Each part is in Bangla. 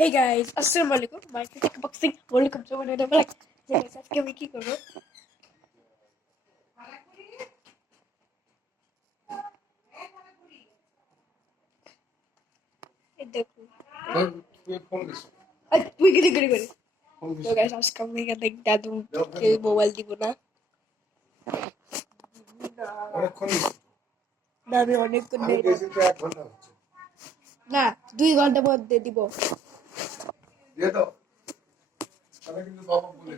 Hey guys, Assalamualaikum. Minecraft Unboxing. Welcome to another vlog. Guys, আজকে আমি কি করব? এই দেখো। তুই কি করে করে? তো guys, আজকে আমি এখানে দাদুকে মোবাইল দিব না। না আমি অনেকক্ষণ নেই না 2 ঘন্টা মধ্যে দিব। দিয়ে দাও তাহলে কিন্তু বাবা বলে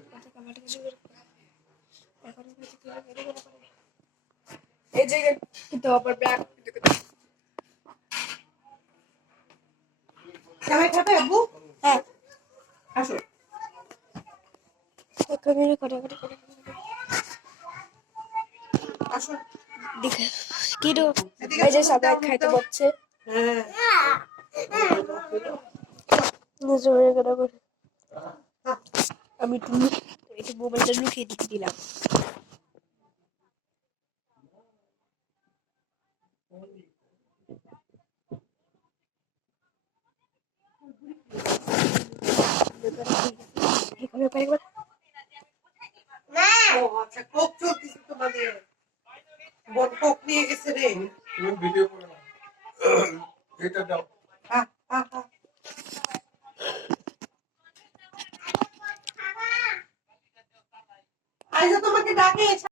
এই যে কিন্তু আবার ব্যাক সবাই খাবে আব্বু? হ্যাঁ আসো। ক্যামেরা করে আসো। দেখে কি রো এই যে সবাই খাইতে বসছে। হ্যাঁ। নজরে করে করে আমি একটু মোবাইলটা লুকিয়ে দিলাম। ও আচ্ছা, কোক চলতেছে তোমাদের। বড় কোক নিয়ে গেছে রে। তুমি ভিডিও করে নাও এটা দাও